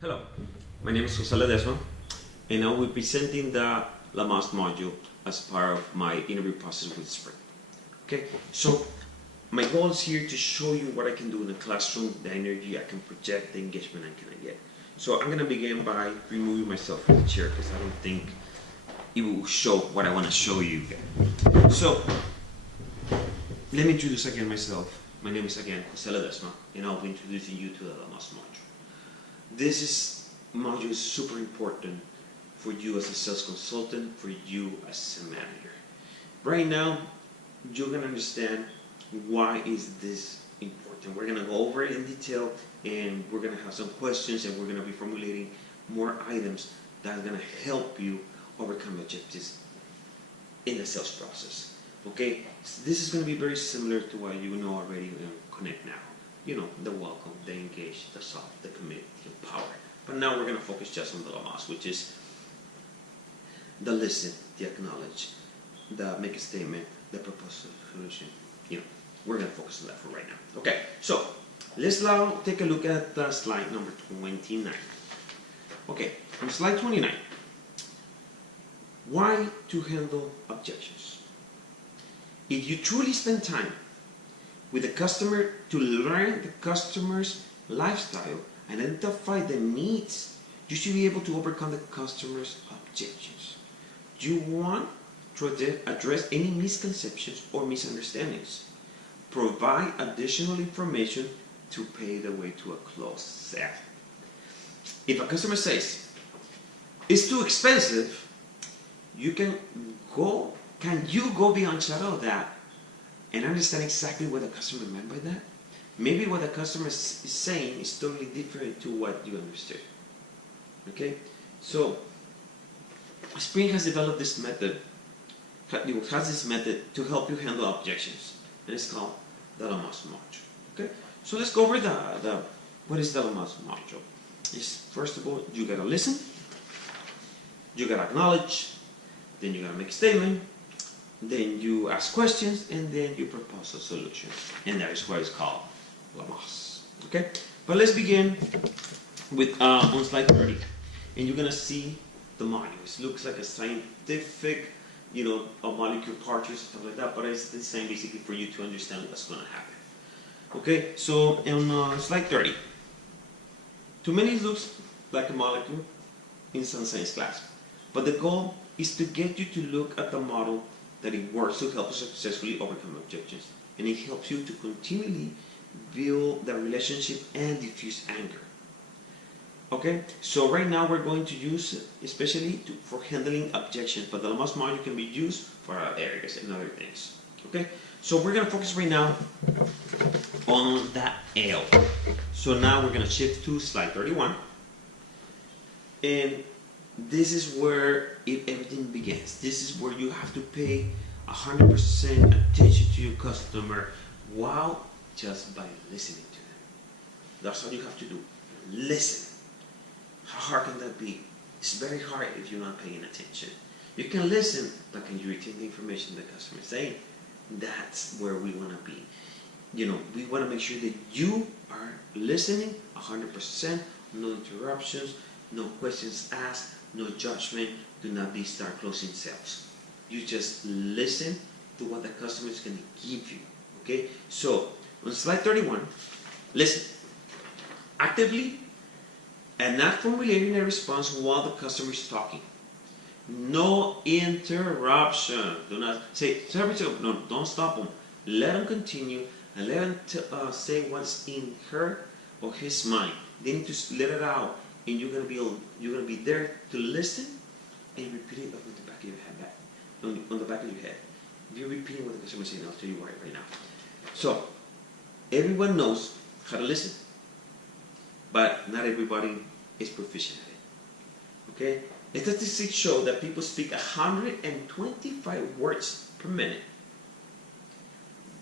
Hello, my name is Jose Ledesma, and I will be presenting the LAMAS module as part of my interview process with Spring. Okay, so my goal is here to show you what I can do in the classroom, the energy I can project, the engagement I can get. So I'm going to begin by removing myself from the chair because I don't think it will show what I want to show you. So let me introduce again myself. My name is again Jose Ledesma, and I'll be introducing you to the LAMAS module. This module is super important for you as a sales consultant, for you as a manager. Right now, you're going to understand why is this important. We're going to go over it in detail, and we're going to have some questions, and we're going to be formulating more items that are going to help you overcome objectives in the sales process. Okay, so this is going to be very similar to what you know already in Connect Now. You know, the welcome, the engage, the solve, the commit, the empower. But now we're going to focus just on the LAMAS, which is the listen, the acknowledge, the make a statement, the propose a solution. You know, we're going to focus on that for right now. Okay, so let's now take a look at the slide number 29. Okay, on slide 29, why to handle objections? If you truly spend time with the customer to learn the customer's lifestyle and identify the needs, you should be able to overcome the customer's objections. You want to address any misconceptions or misunderstandings. Provide additional information to pave the way to a closed sale. If a customer says, it's too expensive, you can you go beyond shadow of that and understand exactly what the customer meant by that? Maybe what the customer is saying is totally different to what you understood. Okay? So, Spring has developed this method, to help you handle objections. And it's called the LAMAS module. Okay? So let's go over what is the LAMAS module. First of all, you gotta listen, you gotta acknowledge, then you gotta make a statement, then you ask questions, and then you propose a solution. And that is why it's called LAMAS. Okay? But let's begin with on slide 30. And you're going to see the module. It looks like a scientific, a molecule parts, stuff like that, but it's the same basically for you to understand what's going to happen. Okay? So on slide 30, to many it looks like a molecule in some science class. But the goal is to get you to look at the model that it works to help you successfully overcome objections. And it helps you to continually build the relationship and diffuse anger. Okay, so right now we're going to use especially for handling objections, but the LAMAS module can be used for other areas and other things. Okay, so we're going to focus right now on that L. So now we're going to shift to slide 31. And this is where everything begins. This is where you have to pay 100% attention to your customer while just by listening to them. That's all you have to do. Listen. How hard can that be? It's very hard if you're not paying attention. You can listen, but can you retain the information the customer is saying? That's where we want to be. We want to make sure that you are listening 100%, no interruptions, no questions asked, no judgment. Do not start closing sales. You just listen to what the customer is going to give you. Okay? So, on slide 31, listen. Actively and not formulating a response while the customer is talking. No interruption. Do not say, no, don't stop them. Let them continue and let them say what's in her or his mind. They need to let it out. And you're gonna be there to listen and repeat it on the back of your head. On the back of your head. If you're repeating what the customer is saying, I'll tell you why right now. So everyone knows how to listen, but not everybody is proficient at it. Okay? Statistics show that people speak 125 words per minute,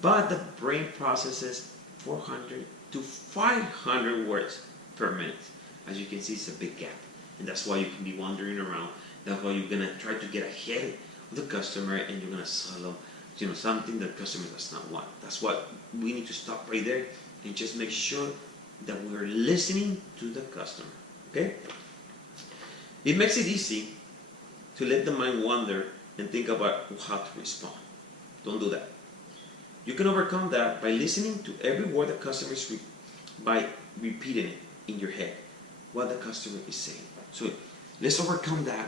but the brain processes 400 to 500 words per minute. As you can see, it's a big gap, and that's why you can be wandering around. That's why you're gonna try to get ahead of the customer, and you're gonna sell them, something that the customer does not want. That's what we need to stop right there and just make sure that we're listening to the customer. Okay? It makes it easy to let the mind wander and think about how to respond. Don't do that. You can overcome that by listening to every word the customer is by repeating it in your head, what the customer is saying. So let's overcome that,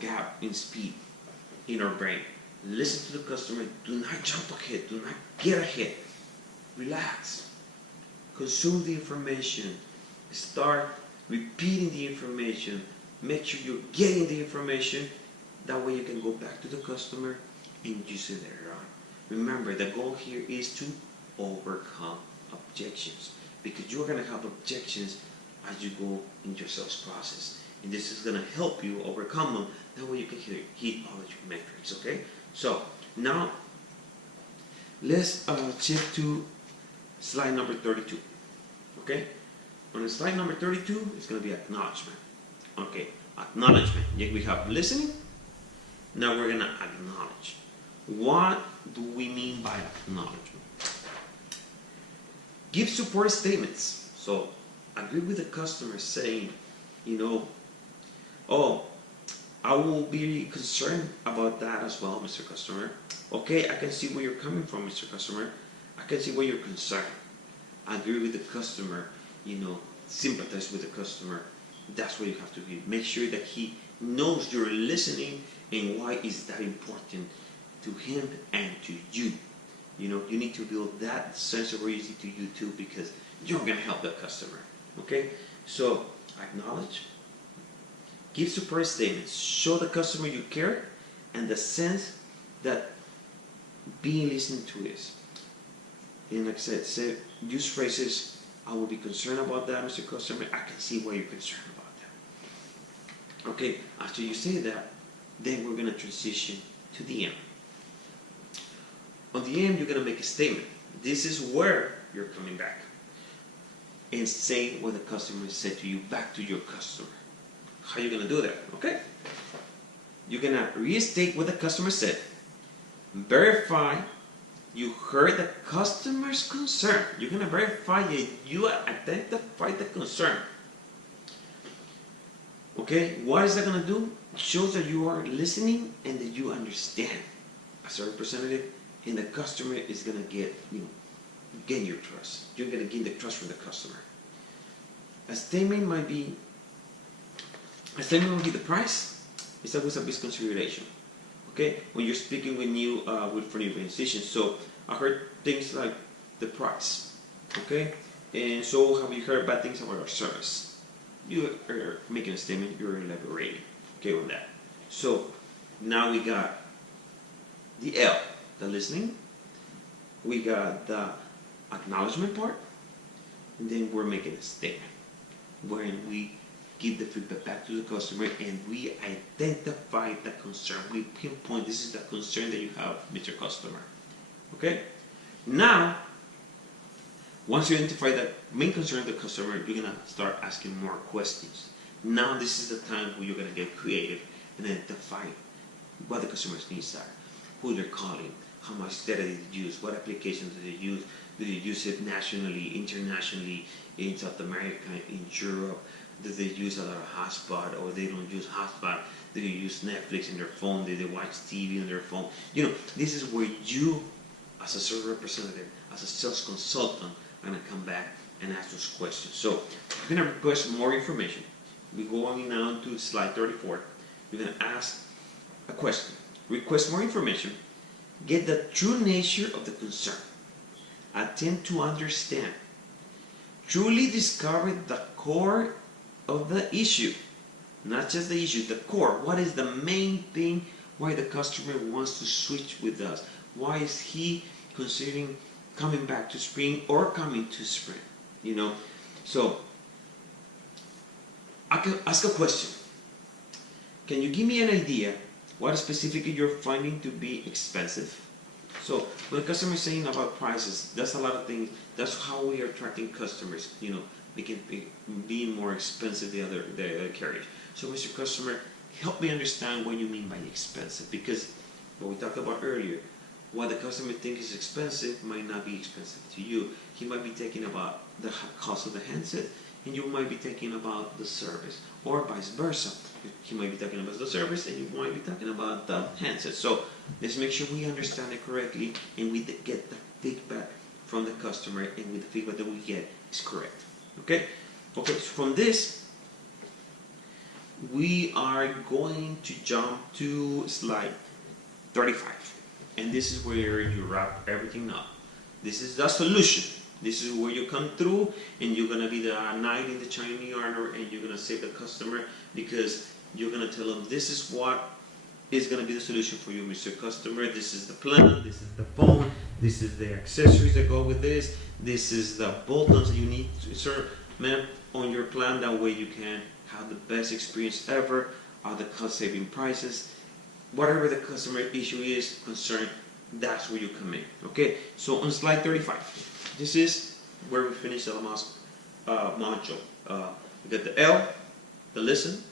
gap in speed in our brain. Listen to the customer. Do not jump ahead. Do not get ahead. Relax. Consume the information. Start repeating the information. Make sure you're getting the information. That way you can go back to the customer and use it later on. Remember, the goal here is to overcome objections, because you're going to have objections as you go in your sales process. And this is going to help you overcome them. That way you can hit all of your metrics, okay? So, now, let's shift to slide number 32, okay? On slide number 32, it's going to be acknowledgement. Okay, acknowledgement. We have listening. Now we're going to acknowledge. What do we mean by acknowledgement? Give support statements. So, agree with the customer saying, oh, I will be concerned about that as well, Mr. Customer. Okay, I can see where you're coming from, Mr. Customer. I can see where you're concerned. Agree with the customer, sympathize with the customer. That's what you have to do. Make sure that he knows you're listening and why is that important to him and to you. You need to build that sense of urgency to you too, because you're going to help the customer. Okay? So, acknowledge. Give support statements. Show the customer you care and the sense that being listened to is. And like I said, use phrases, I will be concerned about that, Mr. Customer. I can see why you're concerned about that. Okay, after you say that, then we're going to transition to the end. On the end, you're going to make a statement. This is where you're coming back and say what the customer said to you back to your customer. How are you going to do that? Okay. You're going to restate what the customer said. Verify you heard the customer's concern. You're going to verify that you identified the concern. Okay, what is that going to do? It shows that you are listening and that you understand as a representative, and the customer is going to gain your trust. You're going to gain the trust from the customer. A statement might be the price. It's always a big consideration. Okay, when you're speaking with new organizations, so I heard things like the price. Okay, and so have you heard bad things about our service? You are making a statement. You're elaborating. Okay, on that. So now we got the L, the listening. We got the acknowledgement part, and then we're making a statement wherein we give the feedback back to the customer and we identify the concern. We pinpoint, this is the concern that you have, Mr. Customer. Okay? Now, once you identify the main concern of the customer, you're going to start asking more questions. Now this is the time where you're going to get creative and identify what the customer's needs are, who they're calling, how much data they use, what applications do they use, do they use it nationally, internationally, in South America, in Europe, do they use a lot of hotspot or they don't use hotspot, do they use Netflix in their phone, do they watch TV on their phone? This is where you, as a sales representative, as a sales consultant, are going to come back and ask those questions. So you're going to request more information. We go on now to slide 34. You're going to ask a question. Request more information. Get the true nature of the concern. Attempt to understand. Truly discover the core of the issue. Not just the issue, the core. What is the main thing why the customer wants to switch with us? Why is he considering coming back to Spring or coming to Spring? So I can ask a question. Can you give me an idea what specifically you're finding to be expensive? So when the customer is saying about prices, that's a lot of things. That's how we are attracting customers. Being more expensive the other carriers. So Mr. Customer, help me understand what you mean by expensive, because what we talked about earlier, what the customer thinks is expensive might not be expensive to you. He might be thinking about the cost of the handset. and you might be talking about the service, or vice versa. He might be talking about the service, and you might be talking about the handset. So let's make sure we understand it correctly, and we get the feedback from the customer, and with the feedback that we get is correct. Okay. Okay. So from this, we are going to jump to slide 35, and this is where you wrap everything up. This is the solution. This is where you come through, and you're gonna be the knight in the shining armor, and you're gonna save the customer, because you're gonna tell them this is what is gonna be the solution for you, Mr. Customer. This is the plan. This is the phone. This is the accessories that go with this. This is the bolt-ons that you need to insert, man, on your plan. That way you can have the best experience ever. The cost-saving prices, whatever the customer issue is concerned, that's where you come in. Okay. So on slide 35. This is where we finish the LAMAS module. We got the L, the listen,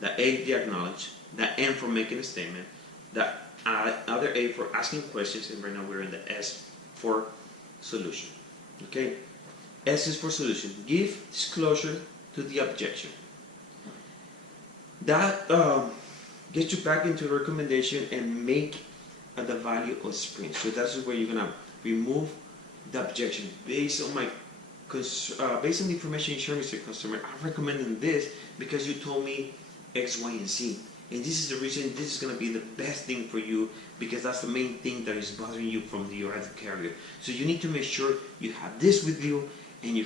the A, the acknowledge, the N for making a statement, the other A for asking questions, and right now we're in the S for solution. Okay? S is for solution. Give disclosure to the objection. That gets you back into the recommendation and make the value of sprint. So that's where you're gonna remove the objection based on based on the information you share with your customer. I'm recommending this because you told me X, Y, and Z, and this is the reason. This is going to be the best thing for you, because that's the main thing that is bothering you from your other carrier. So you need to make sure you have this with you, and you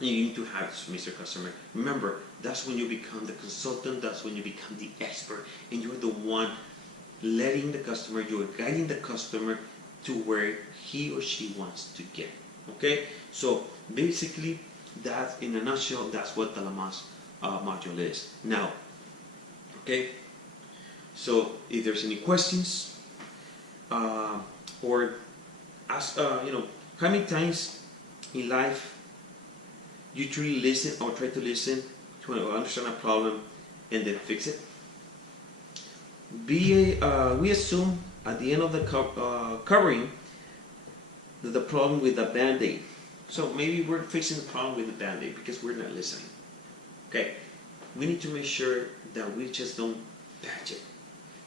need to have this, Mr. Customer. Remember, that's when you become the consultant. That's when you become the expert, and you're the one letting the customer. You're guiding the customer to where he or she wants to get. Okay, so basically, that in a nutshell, that's what the LAMAS module is. Now, okay, so if there's any questions, or ask, how many times in life you truly listen or try to listen to understand a problem and then fix it? We assume at the end of the covering the problem with the Band-Aid. So maybe we're fixing the problem with the Band-Aid because we're not listening. Okay, we need to make sure that we just don't patch it.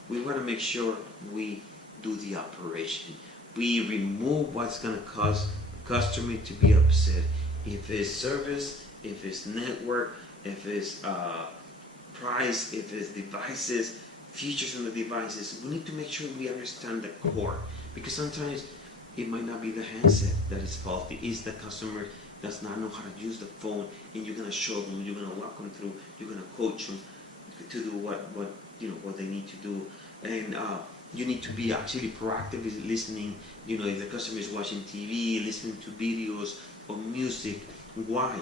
We want to make sure we do the operation. We remove what's going to cause customer to be upset. If it's service, if it's network, if it's price, if it's devices, features on the devices, we need to make sure we understand the core, because sometimes it might not be the handset that is faulty. It's the customer does not know how to use the phone, and you're gonna show them, you're gonna walk them through, you're gonna coach them to do what they need to do, and you need to be actually proactively listening. If the customer is watching TV, listening to videos or music, why?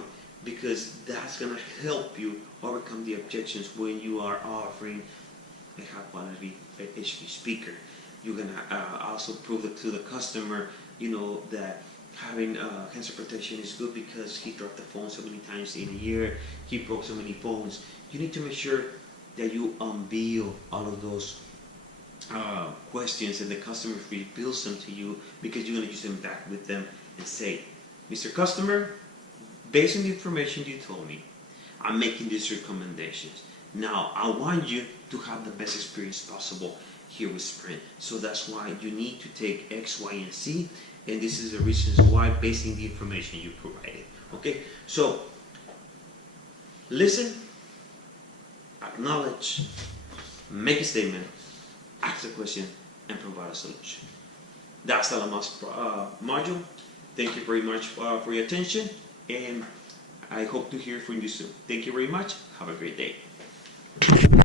Because that's gonna help you overcome the objections when you are offering a high quality HD speaker. You're gonna also prove it to the customer, that having cancer protection is good because he dropped the phone so many times in a year, he broke so many phones. You need to make sure that you unveil all of those questions, and the customer reveals them to you, because you're gonna use them back with them and say, Mr. Customer, based on the information you told me, I'm making these recommendations. Now, I want you to have the best experience possible here with Sprint. So that's why you need to take X, Y, and Z, and this is the reasons why, based on the information you provided. Okay, so listen, acknowledge, make a statement, ask a question, and provide a solution. That's the LAMAS module. Thank you very much for your attention, and I hope to hear from you soon. Thank you very much. Have a great day.